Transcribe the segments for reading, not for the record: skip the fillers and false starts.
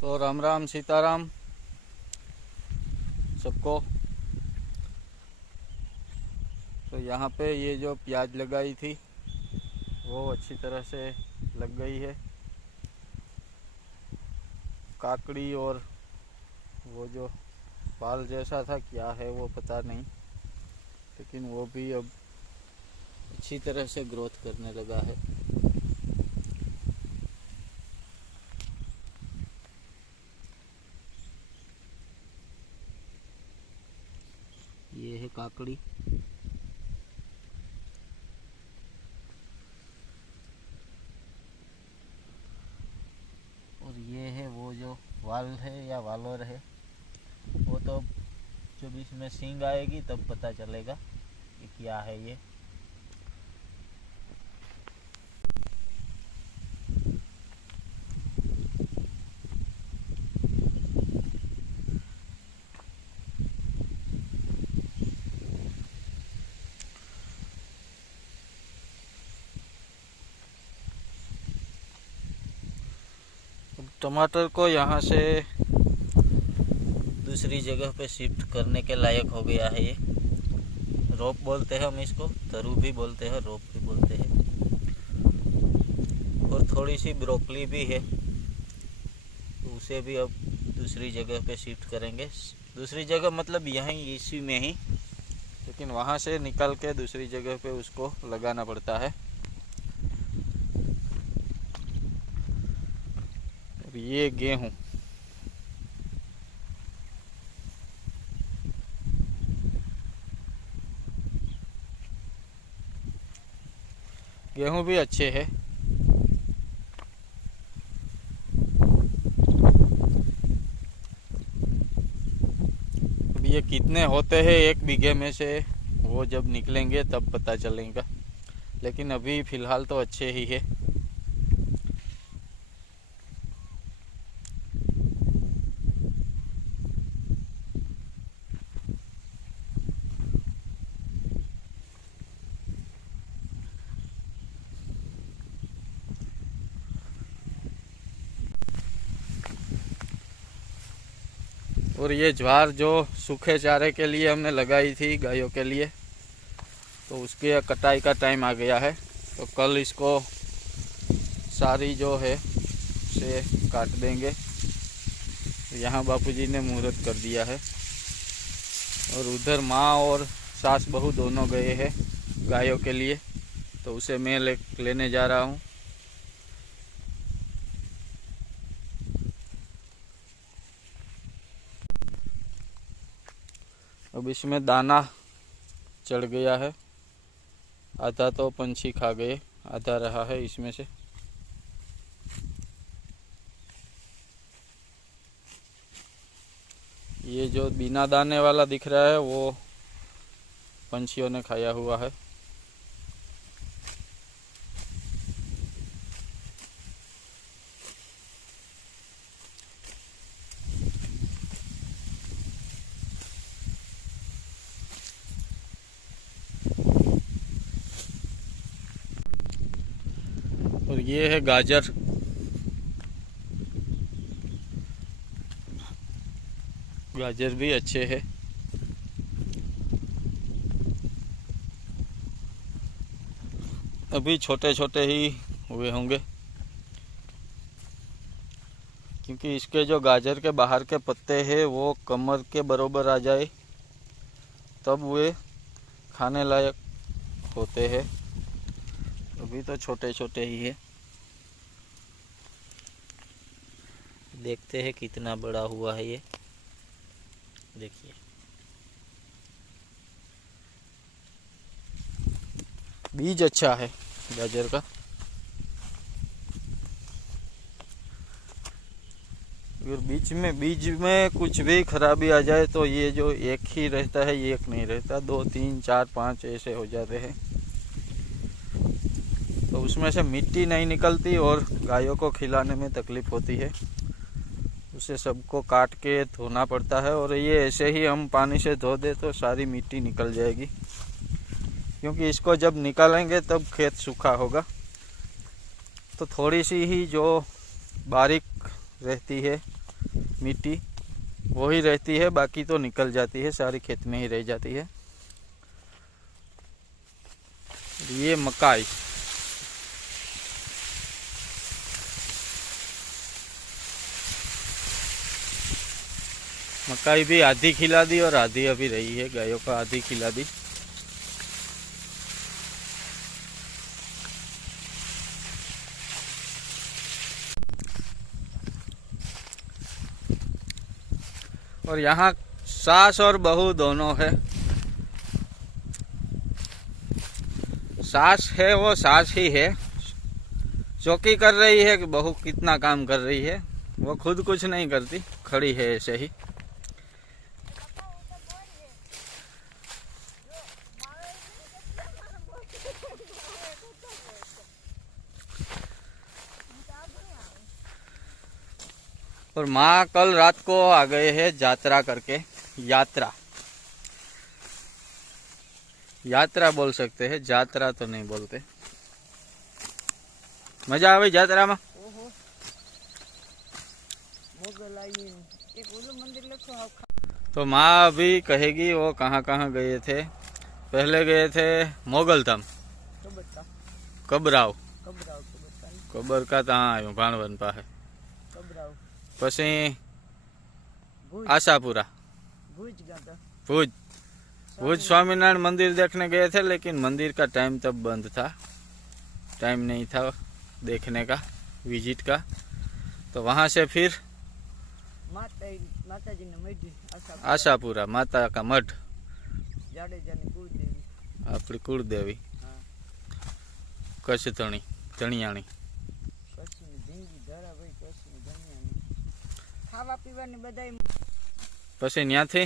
तो राम राम सीताराम सबको। तो यहाँ पे ये जो प्याज लगाई थी वो अच्छी तरह से लग गई है। काकड़ी और वो जो बाल जैसा था क्या है वो पता नहीं, लेकिन वो भी अब अच्छी तरह से ग्रोथ करने लगा है। ये है काकड़ी। और ये है वो जो वाल है या वालोर है, वो तो जब इसमें सींग आएगी तब पता चलेगा कि क्या है ये। टमाटर को यहाँ से दूसरी जगह पे शिफ्ट करने के लायक हो गया है। ये रोप बोलते हैं हम इसको, तरु भी बोलते हैं, रोप भी बोलते हैं। और थोड़ी सी ब्रोकली भी है, तो उसे भी अब दूसरी जगह पे शिफ्ट करेंगे। दूसरी जगह मतलब यहीं इसी में ही, लेकिन वहाँ से निकल के दूसरी जगह पे उसको लगाना पड़ता है। ये गेहूँ, गेहूँ भी अच्छे हैं। अब ये कितने होते हैं एक बीघे में से, वो जब निकलेंगे तब पता चलेगा, लेकिन अभी फ़िलहाल तो अच्छे ही है। और ये ज्वार जो सूखे चारे के लिए हमने लगाई थी गायों के लिए, तो उसके कटाई का टाइम आ गया है। तो कल इसको सारी जो है से काट देंगे। यहाँ बापूजी ने मुहूर्त कर दिया है। और उधर माँ और सास बहू दोनों गए हैं गायों के लिए, तो उसे मैं लेने जा रहा हूँ। अब इसमें दाना चढ़ गया है, आधा तो पंछी खा गए, आधा रहा है इसमें से। ये जो बिना दाने वाला दिख रहा है वो पंछियों ने खाया हुआ है। और ये है गाजर। गाजर भी अच्छे हैं। अभी छोटे छोटे ही हुए होंगे, क्योंकि इसके जो गाजर के बाहर के पत्ते हैं वो कमर के बराबर आ जाए तब वे खाने लायक होते हैं। अभी तो छोटे छोटे ही है। देखते हैं कितना बड़ा हुआ है ये। देखिए, बीज अच्छा है गाजर का। अगर बीज में कुछ भी खराबी आ जाए तो ये जो एक ही रहता है, ये एक नहीं रहता, 2 3 4 5 ऐसे हो जाते हैं। तो उसमें से मिट्टी नहीं निकलती और गायों को खिलाने में तकलीफ होती है। उसे सबको काट के धोना पड़ता है, और ये ऐसे ही हम पानी से धो दे तो सारी मिट्टी निकल जाएगी, क्योंकि इसको जब निकालेंगे तब खेत सूखा होगा। तो थोड़ी सी ही जो बारीक रहती है मिट्टी वो ही रहती है, बाकी तो निकल जाती है, सारी खेत में ही रह जाती है। ये मकाई, मकाई भी आधी खिला दी और आधी अभी रही है, गायों का आधी खिला दी। और यहाँ सास और बहू दोनों है। सास है वो सास ही है, चौकी कर रही है कि बहू कितना काम कर रही है। वो खुद कुछ नहीं करती, खड़ी है ऐसे ही। और माँ कल रात को आ गए हैं यात्रा करके। यात्रा, यात्रा बोल सकते हैं, यात्रा तो नहीं बोलते। मजा आवे यात्रा में। तो माँ अभी कहेगी वो कहाँ कहाँ गए थे। पहले गए थे मोगलधाम, कबराव, कबर का तहाँ आयो भाणवन पासे, પછી आशापुरा, भुज। भुज स्वामीनारायण मंदिर देखने गए थे, लेकिन मंदिर का टाइम तब बंद था, टाइम नहीं था देखने का, विजिट का। तो वहां से फिर आशापुरा माता का मठ, अपनी कुल देवी कच्छ धणी धणियाणी। પછી ત્યાંથી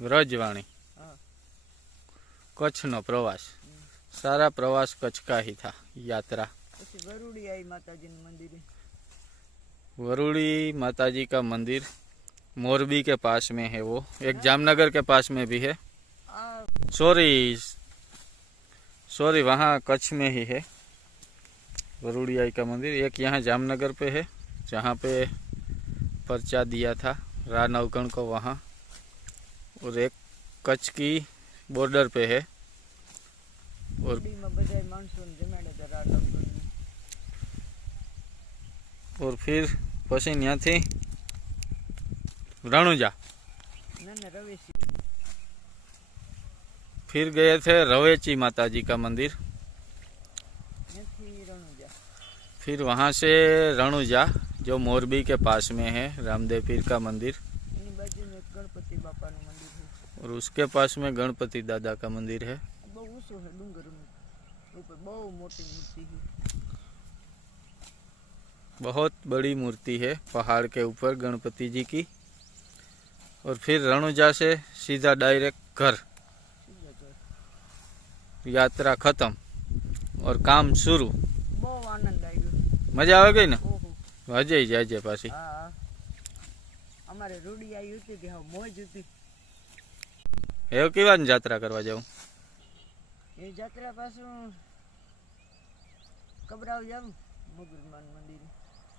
ब्रजवाणी, कच्छ नो प्रवास, सारा प्रवास कच्छ का ही था, यात्रा। वरुड़ी आई माताजी मंदिर, वरुड़ी माताजी का मंदिर मोरबी के पास में है, वो एक जामनगर के पास में भी है। सॉरी वहाँ कच्छ में ही है वरुड़ी आई का मंदिर। एक यहाँ जामनगर पे है, जहाँ पे पर्चा दिया था रा नवगण को वहाँ, और एक कच्छ की बॉर्डर पे है। और फिर પછી ત્યાંથી रणुजा, फिर गए थे रवेची माताजी का मंदिर, फिर वहाँ से रणुजा जो मोरबी के पास में है, रामदेव पीर का मंदिर, गणपति बापा का मंदिर है, और उसके पास में गणपति दादा का मंदिर है। बहुत बड़ी मूर्ति है पहाड़ के ऊपर गणपति जी की। और फिर रणुजा से सीधा डायरेक्ट घर, यात्रा खत्म और काम शुरू। बहुत आनंद आई, मजा आ गई ना। अजय जाजे पासी અમારે રૂડી આવી હતી કે મોજ હતી। એ કેવા यात्रा करवा जाऊं? ये यात्रा पासू कबराव जाऊं, मोगलमान मंदिर,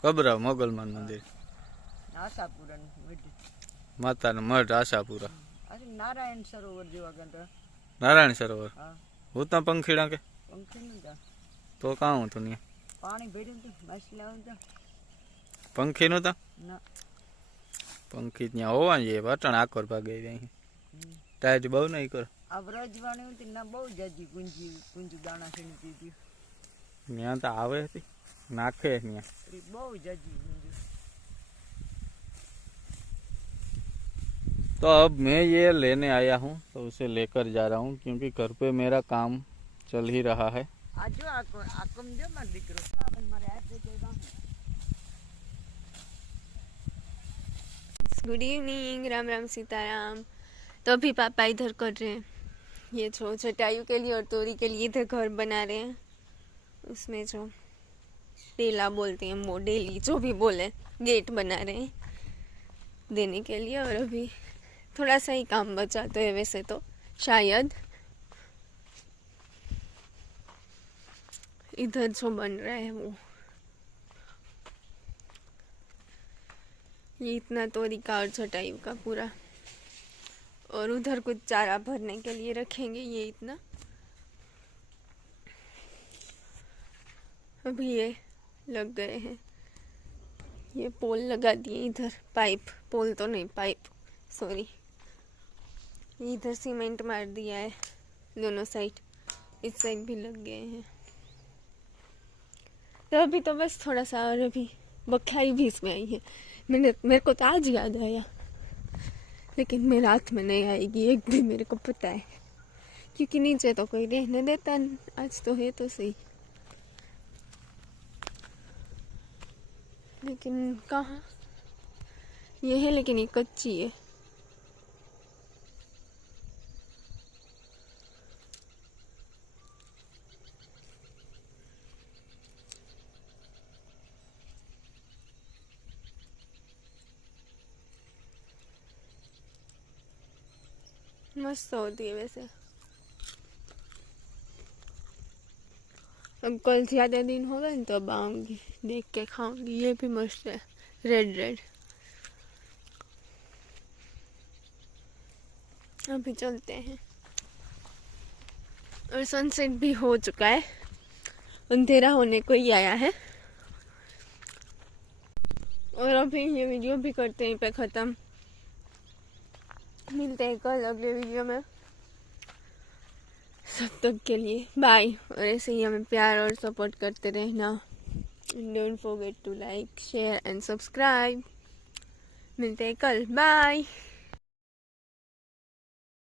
कबराव मोगलमान मंदिर, आशापुरा माता नो मठ, आशापुरा, नारायण सरोवर जेवा गंटा, नारायण सरोवर હું તા પંખીડા કે પંખી નતા તો કાં હું તું ને પાણી ભર્યું તો માછલા હતા પંખી નતા ના પંખી ત્યાં હોવા જોઈએ વટણ આકોર ભાગે અહીં ટાઈટ બહુ નહીં કર આ વ્રજવાણી હતી ના બહુ જાજી ગુંજી ગુંજી દાણા છીણતી હતી ત્યાં તો આવે હતી નાખે ત્યાં બહુ જાજી ગુંજી। तो अब मैं ये लेने आया हूँ, तो उसे लेकर जा रहा हूँ, क्योंकि घर पे मेरा काम चल ही रहा है। Good evening, Ram Ram Sitaram. तो अभी पापा इधर कर रहे हैं, ये जो जटायु के लिए और तोरी के लिए इधर घर बना रहे हैं। उसमें जो डेला बोलते हैं वो डेली जो भी बोले, गेट बना रहे हैं देने के लिए। और अभी थोड़ा सा ही काम बचा तो है वैसे तो, शायद इधर जो बन रहा है वो, ये इतना तोरी का और चटाई का पूरा, और उधर कुछ चारा भरने के लिए रखेंगे ये इतना। अभी ये लग गए हैं, ये पोल लगा दिए इधर, पाइप, पोल तो नहीं पाइप, सॉरी। इधर सीमेंट मार दिया है दोनों साइड, इस साइड भी लग गए हैं। तो अभी तो बस थोड़ा सा, और अभी बख्याई भी इसमें आई है। मेरे को तो आज याद आया, लेकिन मेरे हाथ में नहीं आएगी एक भी, मेरे को पता है, क्योंकि नीचे तो कोई रहने देता नहीं। आज तो है तो सही, लेकिन कहाँ ये है, लेकिन ये कच्ची है। मस्त होती है वैसे। अब कल ज़्यादा दिन हो गए तो अब आऊँगी, देख के खाऊंगी। ये भी मस्त है, रेड रेड। अभी चलते हैं, और सनसेट भी हो चुका है, अंधेरा होने को ही आया है। और अभी ये वीडियो भी करते हैं पे ख़त्म। मिलते हैं कल अगले वीडियो में, सब तक के लिए बाय। और ऐसे ही हमें प्यार और सपोर्ट करते रहना। Don't forget to like, share and subscribe. मिलते हैं कल, बाय।